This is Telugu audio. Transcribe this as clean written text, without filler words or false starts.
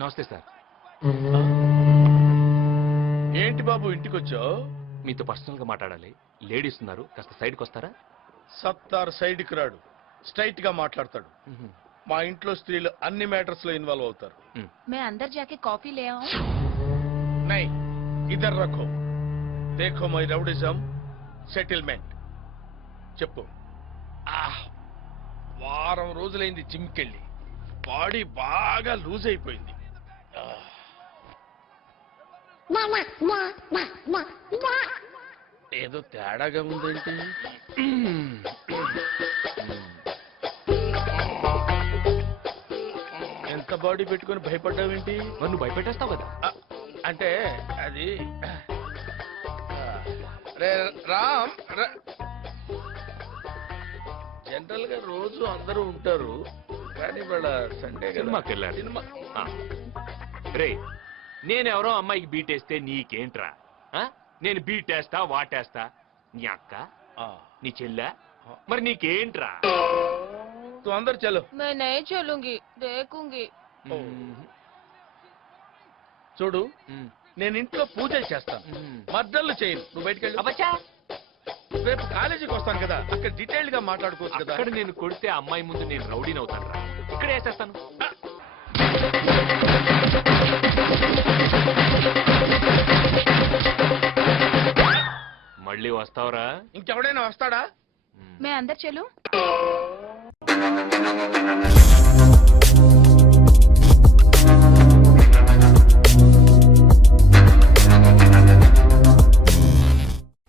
నమస్తే సార్. ఏంటి బాబు ఇంటికి వచ్చావు? మీతో పర్సనల్ గా మాట్లాడాలి. లేడీస్ ఉన్నారు, కాస్త సైడ్కి వస్తారా? సత్తార్ సైడ్కి రాడు, స్ట్రైట్ గా మాట్లాడతాడు. మా ఇంట్లో స్త్రీలు అన్ని మ్యాటర్స్ లో ఇన్వాల్వ్ అవుతారు. मैं अंदर जाके कॉफी ले आऊं? నై ఇద్దరు రఖో, దేఖో మై రౌడిజం సెటిల్మెంట్. చెప్పు. వారం రోజులైంది జిమ్కెళ్ళి, బాడీ బాగా లూజ్ అయిపోయింది. ఏదో తేడాగా ఉందేంటి? ఎంత బాడీ పెట్టుకుని భయపడ్డావేంటి? నువ్వు భయపెట్టేస్తావు కదా. అంటే అది రామ్, జనరల్ గా రోజు అందరూ ఉంటారు, కానీ వాళ్ళ సండే సినిమాకి వెళ్ళారు. సినిమా. రే, నేనెవరో అమ్మాయికి బీటేస్తే నీకేంట్రా? నేను బీటేస్తా వాటేస్తా. నీ అక్క, నీ చెల్లె, మరి నీకేంట్రా? తు అందరు చలో. मैं नहीं चलूंगी, देखूंगी. చూడు, నేను ఇంట్లో పూజలు చేస్తాను, మద్దళ్ళు చేయను. నువ్వు బయటకు వెళ్ళి. రేపు కాలేజీకి వస్తాను కదా, అక్కడ డీటెయిల్డ్ గా మాట్లాడుకోవచ్చు కదా. అక్కడ నేను కొడితే అమ్మాయి ముందు నేను రౌడీని అవుతాను రా. ఇక్కడ వేసేస్తాను. మళ్ళీ వస్తావురా? ఇంకెవడైనా వస్తాడా? मैं अंदर चलूं?